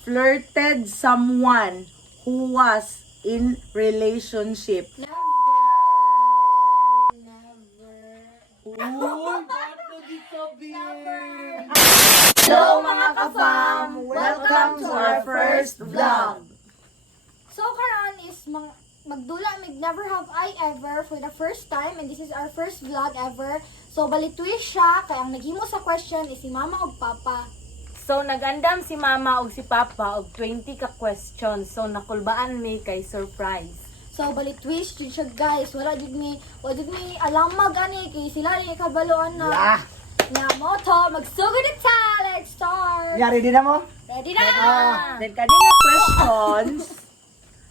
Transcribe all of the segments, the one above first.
flirted someone who was in relationship? Never. Never. Uy, ba't nagkikabi? Hello mga ka-fam! Welcome to our first vlog! So karon is magdula mig never have I ever for the first time, and this is our first vlog ever. So bali twist siya kay ang naghimo sa question is si mama ug papa. So nagandam si mama ug si papa og 20 ka questions. So nakulbaan mi kay surprise. So bali twist jud siya guys. Wala jud mi alamag ani kay sila ni kabaluan na. Yeah. Na mo to magsugod ta. Let's start. Yari din na mo? Ready na. Then kanina questions,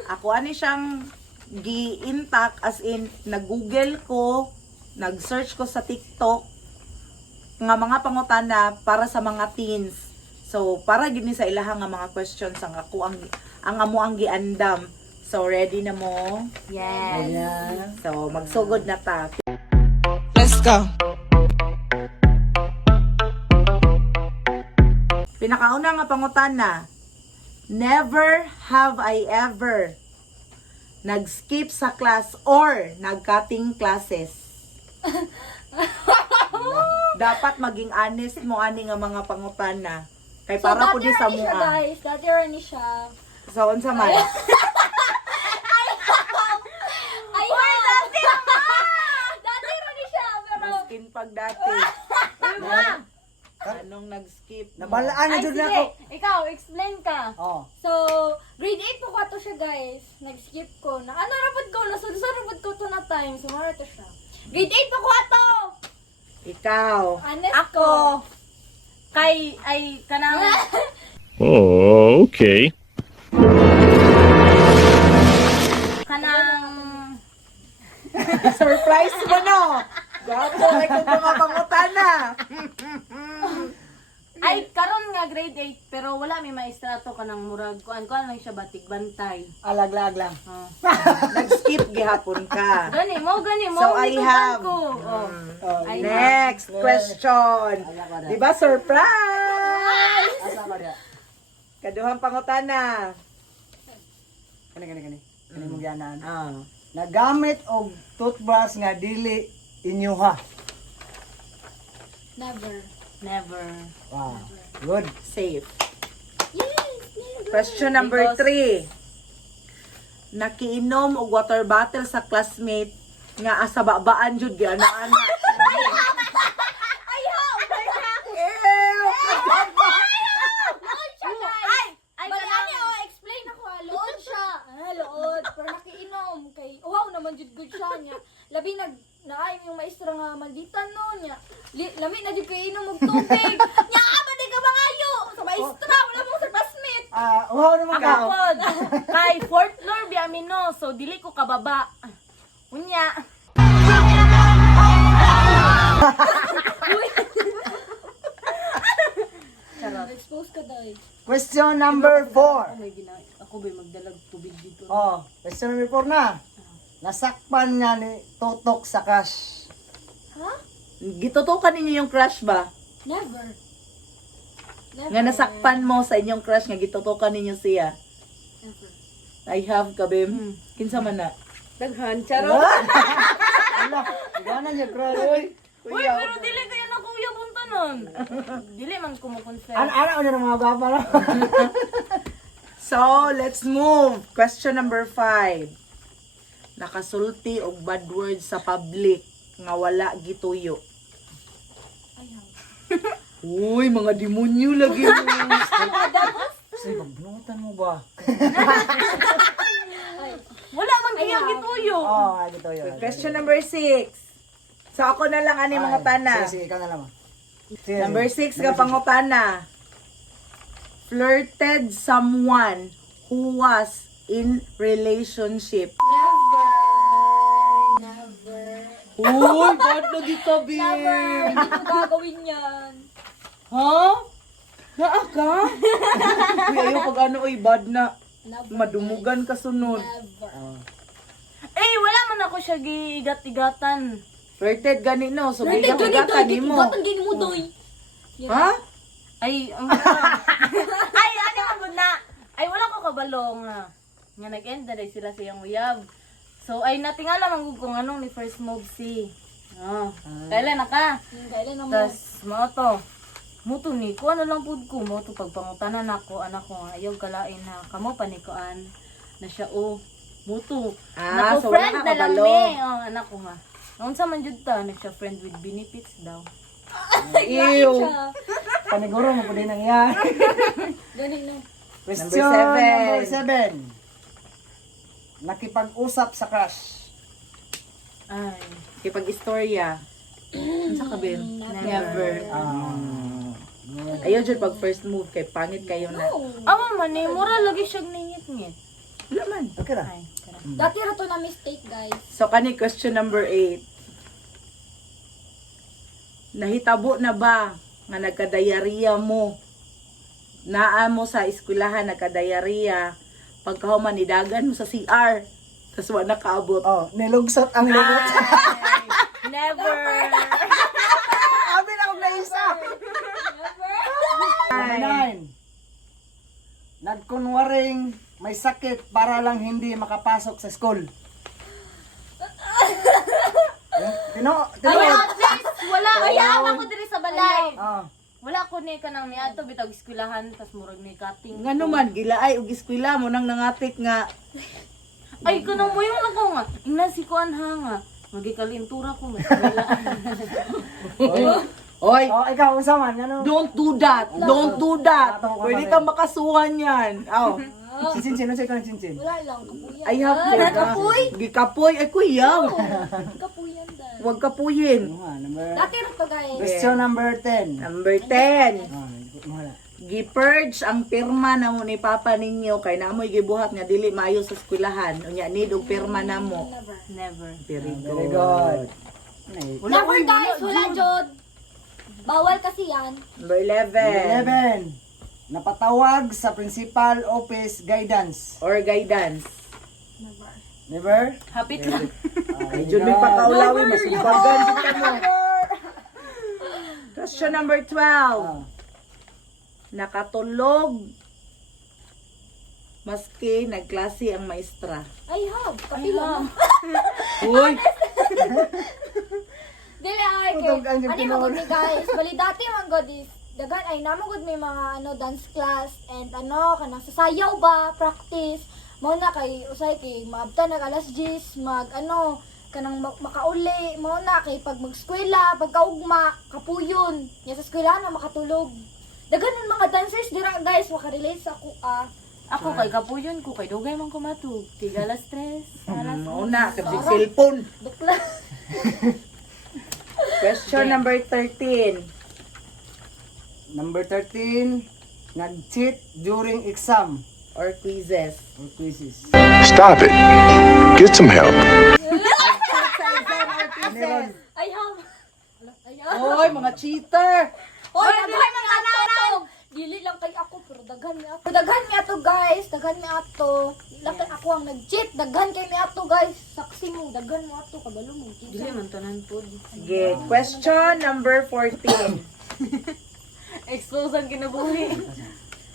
ako ani siyang gi-intact as in nag-google ko, nag-search ko sa TikTok nga mga pangutana para sa mga teens. So para gini sa ilaha nga mga questions ang ako ang amo ang giandam. So ready na mo? Yes. Ayan. So magsugod na ta. Let's go. Pinakauna nga pangutana, never have I ever nag-skip sa class or nag-cutting classes. Dapat maging honest mo ani nga mga pangutana. Kay para po di sa siya mua. guys. Dati rin ni siya. So unsa man? Ay, dati Dati rin ni siya pero Maskin pag dati. Anong nag-skip? mo? Nabalaan na Ay dun sige, ako. ikaw explain ka. Oh. so, grade 8 po ko to siya guys. Nag-skip ko. Na ano rapod ko? Nasunod rapod ko to na time. Sumara to siya. Grade 8 po ko ato! Ikaw. Honest Ako ko. kay ay kanang Oh, okay. kanang Surprise mo no. Gapo kay kung mga pangutana. ay karon nga grade 8 pero wala may maestrato kanang murag kuan lang siya batik bantay. Alag-lag lang. Nag-skip gihapon ka. Gani mo So, I gitugan have. ko. Oh. Oh, Ay, Next question. Di ba surprise? asa ba dia? Kaduhang pangutana. Kani. Kani mo gianan. Ah. Nagamit og toothbrush nga dili inyuha. Never. Never. Wow. Good. Safe. Yes! Never. Question number 3. Nakiinom og water bottle sa classmate nga asa babaan jud gi ana-ana. Ay Bali, kanang ani, explain ako ha. Lood siya. Lood. Pero nakiinom. Kay, wow naman jud good siya niya. Labi naayong yung maestra nga malditan no niya. Lami na jud kay inom og tubig. Nya aba di ka mangayo. Sa maestra wala mo sa classmate. Wow naman ako ka. pod. Kay fourth floor biyamin no. So dili ko kababa. Unya. Expose ka dai. Question number 4. May gina ako ba magdalag tubig dito. Oh, question number 4 na. Nasakpan niya ni Totok sa cash. Ha? Gitutukan ninyo yung crush ba? Never. Never. Nga nasakpan mo sa inyong crush nga gitutukan ninyo siya. Never. I have kabim. Kinsa man na? Daghan charo. Ala, gana niya crush. Uy, pero dili kayo na kuya punta nun. Dili man kumukonfess. Ano na mga baba na. So, let's move. Question number 5. Nakasulti og bad words sa public nga wala gituyo. Ayaw. Uy, mga demonyo lagi mo. Sige, pagbunutan mo ba? Wala man kaya gituyo. Oh, gito yun. Question number 6. So, ako na lang ani mga tana. Sige, ikaw na lang. Sige, Number 6 ka pangutana. Flirted someone who was in relationship. Never. Never. Uy, ba't nagikabi? Never. Hindi ko gagawin yan. Ha? Naa ka? Uy, ayaw pag ano, uy, bad na. Never. Madumugan ka sunod. Never. Eh, wala man ako siya giigat-igatan. Flirted gani no, so Flirted bilang gani, gata doy. ni mo. Gigatan gini mo, doy. Ha? Ay, ay, ano mo na? kabalo nga nag-end na rin sila siyang uyab. So ay natingala man gud kung anong ni first move si. Oh. Kailan na ka? Kailan naman? Tas mo to. Muto ni ko ano lang pud ko mo to pagpangutanan nako anak ko nga ayaw kalain na kamo panikuan na siya muto. Ah, Nako so friend wala na ka lang kabalo. ni. Oh, anak ko nga. Unsa man jud ta na siya friend with benefits daw. Ew. Paniguro mo po din ang yan. Galing na. Question Number 7. Nakipag-usap sa crush. Ay, Kipag-istorya. Unsa ka Ben? Never. Ayaw jud pag first move kay pangit kayo na. amo man ni mura lagi siya ningit-ngit. Wala man. Okay ra. Ay, tara. Dati ra to na mistake, guys. So kani question number 8. Nahitabo na ba nga nagkadayariya mo? Naa mo sa eskwelahan nagkadayariya pagkahuman nidagan mo sa CR. Tas wa nakaabot. Oh, nilugsot ang lubot. Never. Abi na kong naisa. Number 9. Nagkunwaring may sakit para lang hindi makapasok sa school. Tino. Wala ayaw ako diri sa balay. Ah, Wala ko ni kanang niadto bitag eskwelahan tas murag ni cutting. Ngano man gilaay og eskwela mo nang nangatik nga Ay kanang mo yung ako nga. Ingna si kuan ha nga. Magikalintura ko nga. Oy, oh, ikaw unsa man ano? don't do that. Don't do that. Pwede kang makasuhan yan. Oh. Si Cincin, ano sa'yo ka ng Cincin? Wala lang, kapuyan. Ay hapon. Kapuy! Gikapoy ay kuyaw. Kapuyan dahil. Huwag kapuyin. Ano nga, number... Dati ra to, guys. Question number 10. Number 10. Ah, wala. Gipurge ang pirma na mo ni papa ninyo kay naamoy gibuhat nga dili maayo sa eskwelahan. Unya need og pirma na mo. Never. Never. Very Very good. Never, guys. Wala, Jod. Bawal kasi yan. Number 11. 11. Napatawag sa principal office guidance. Or guidance. Never. Never? Hapit lang. Ay, Jud may pakaulawi, masumbagan dito mo. Question number 12. Ah, Nakatulog maski nagklase ang maestra. I have. Kapila na. Uy! Dili ay kay. Tutog ang Ani Pinoy. magud ni guys. Bali dati man god is dagan ay namagod may mga dance class and kanang sasayaw ba practice mo na kay usay kay maabta nag alas 10 kanang makauli mo na kay pag mag-eskwela pagkaugma kapuyon nya sa eskwela na makatulog dagan mga dancers dira guys makarelate sa ako Ako kay kapuyon ko kay dugay man ko matug. Tigalas 3. Alas Mauna, kasi cellphone. dukla Question number 13. number 13. Nag-cheat during exam Or quizzes. or quizzes. Stop it. Get some help. Meron. I have Oy, mga cheater! Hoy, daghan mi ato. Dili lang kay ako pero daghan mi ato. Daghan mi ato guys, daghan mi ato. Laki ako ang nag-cheat, daghan kay mi ato guys. Saksi mo, daghan mo ato kabalo mo. Dili man tanan pod. Sige, question number 14. Expose ang kinabuhi.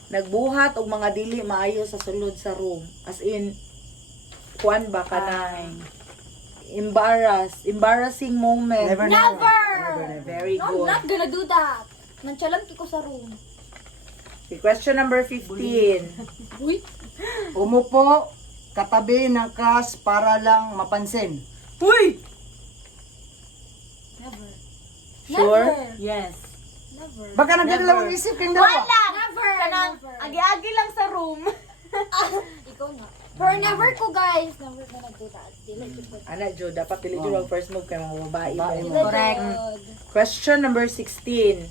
Nagbuhat og mga dili maayo sa sulod sa room. As in, kuan ba ka na embarrassing moment. Never, Never! Very No, I'm good. not gonna do that. Nantsalan ko sa room. Okay, question number 15. Uy, Umupo katabi ng crush para lang mapansin. Uy! never. Sure? Never. Yes. Never. Baka nagdala mag-isip kang dalawa. Never. Kanang Never. agi-agi lang sa room. Ikaw na. Pero never ko guys. Never ko nag-do that. Dili ko. Ana, Jo, dapat pili Jo ang first move kay mga babae. Babae mo. mo. Correct. Question number 16.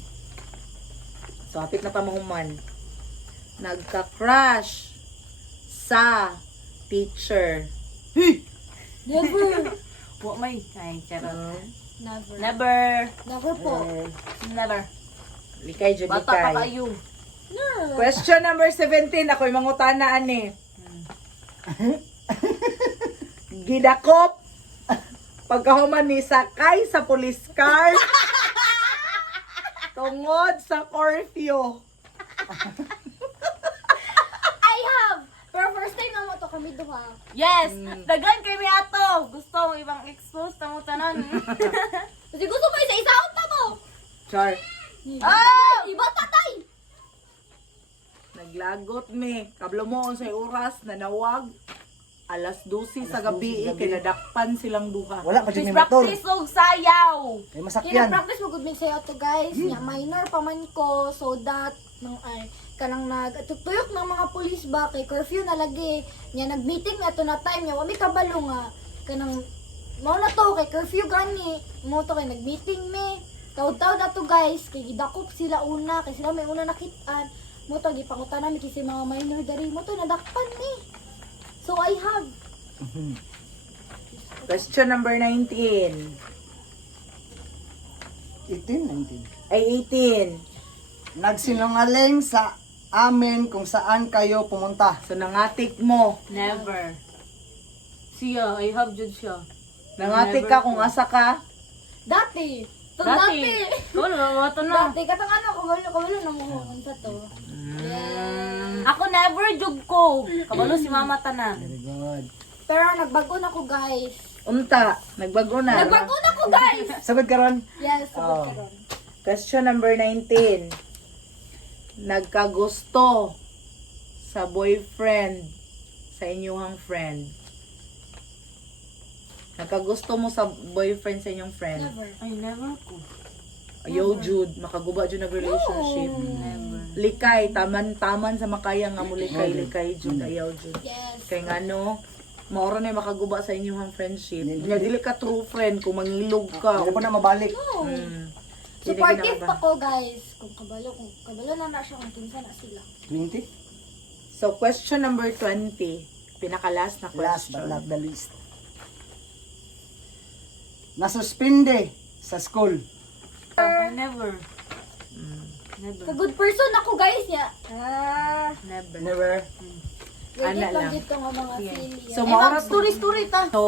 So, hapit na pamahuman. Nagka-crush sa teacher. Never. Wa may. Ay, charot. Never. Never. Never po. Never. Likay, Jo, Bata pa likay. kayo. Never. Question number 17. Ako'y mangutana, ani. Gidakop pagkahuman ni sakay sa police car tungod sa curfew. I have. Pero Yes! Dagan kay mi ato! Gusto mo ibang expose na mo tanan. Kasi gusto pa isa unta mo. Char. Oh! Iba tatay. Naglagot me. Kablo mo sa oras na nawag. Alas 12 sa gabi, kinadakpan silang duha. Wala pa dyan Please may motor. practice og sayaw! May masakyan. Kina-practice mo good sa'yo to guys. Nya minor pa man ko so that nang ay kanang nagtuyok ng mga pulis ba kay curfew na lagi. Nya nag-meeting na to na time nya wami kabalo nga kanang mao na to kay curfew gani. Mo to kay nag-meeting me. Taw-taw na to guys kay gidakop sila una kay sila may una nakitaan. Mo to gipangutan mi kasi mga minor dari mo to nadakpan ni. So I have Question number 19. 18, 19. Ay, 18. Nagsinungaling sa amin kung saan kayo pumunta. So, nangatik mo. Never. Siya, I have jud siya. Nangatik ka kung asa ka. dati. So Dati. dati. Wala, wato na. Dati katang ano kabalo na mo unsa to. Ako never jug ko. Kabalo si mama tanan. Very good. Pero nagbago na ko guys. Unta, nagbago na. Nagbago na ko guys. Sabad ka ron? Yes, sabot Oh. ka ron. Question number 19. Nagkagusto sa boyfriend sa inyong friend. Nagkagusto mo sa boyfriend sa inyong friend. Never. Ay, never ko. Ayaw, Jude. Makaguba, Jude, ng relationship. Never. Likay, taman sa makaya nga mo likay, Jude. Ayaw, Jude. Yes. Kay nga no, maura na yung makaguba sa inyong friendship. Nga dili ka true friend kung mangilog ka. Hindi po na mabalik. No. Mm. Supportive Hindi pa ko guys. Kung kabalo na siya kung kinsa na sila. 20? So, question number 20. Pinaka-last na Last question. but not the least. Nasuspinde sa school. Never. Mm. Never. Ka-good person ako guys ya. Never. Never. Legit Ana lang lang. dito nga mga silly. So, Ay, maura ma'am, story ta. So,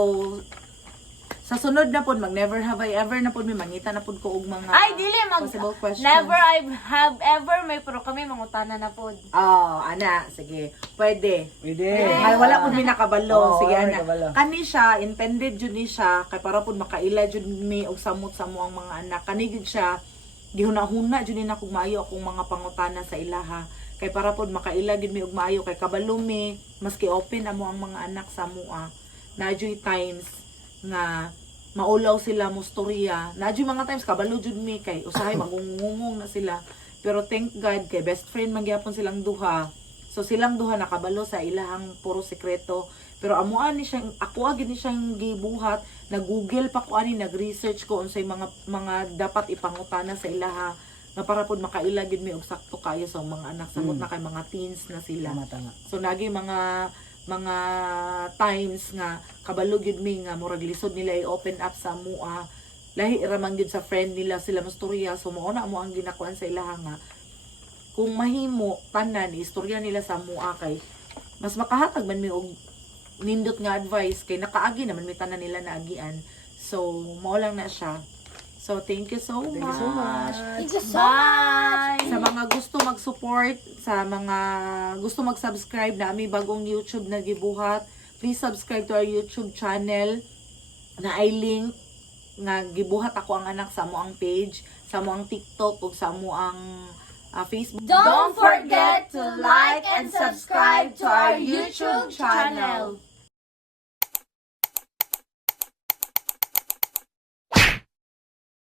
sa sunod na pod, mag-never have I ever na pod, may mangita na pod ko og mga Ay, dili mag possible questions. Never I have ever may pero kami mangutana na pod. Oh, ana, sige. Pwede. Pwede. Ay, wala pod mi nakabalo. Oo, Sige, wala may ana. kabalo. Kani siya, intended jud ni siya, kay para pod makaila jud mi og samot sa mo ang mga anak. Kani jud siya, gihuna-huna jud ni na kung maayo akong mga pangutana sa ilaha. Kay para pod makaila gid mi og maayo kay kabalo mi, maski open amo ang mga anak sa mua. Najoy times nga maulaw sila mo storya. Najoy mga times kabalo jud mi kay usahay magungungong na sila. Pero thank God kay best friend man gyapon silang duha. So silang duha nakabalo sa ilahang puro sekreto. Pero amuan ni siyang ako agad ni siyang gibuhat, nag-google pa ko ani, nag-research ko unsay mga dapat ipangutana sa ilaha nga para pod makaila gid mi og sakto kayo sa mga anak samot na kay mga teens na sila. Tama. So nagi mga times nga kabalo gyud mi nga murag lisod nila i-open up sa mua. Lahi ra man gyud sa friend nila sila mastorya, so mao na mo ang ginakuan sa ilaha nga kung mahimo tanan istorya nila sa mua kay mas makahatag man mi og nindot nga advice kay nakaagi naman mi tanan nila naagian. So mao lang na siya. So thank you so much. Thank you so much. Thank you so much. Sa mga gusto mag-support, sa mga gusto mag-subscribe na aming bagong YouTube na gibuhat, please subscribe to our YouTube channel na ay link nga gibuhat ako ang anak sa mo ang page, sa mo ang TikTok ug sa mo ang Facebook. Don't forget to like and subscribe to our YouTube channel.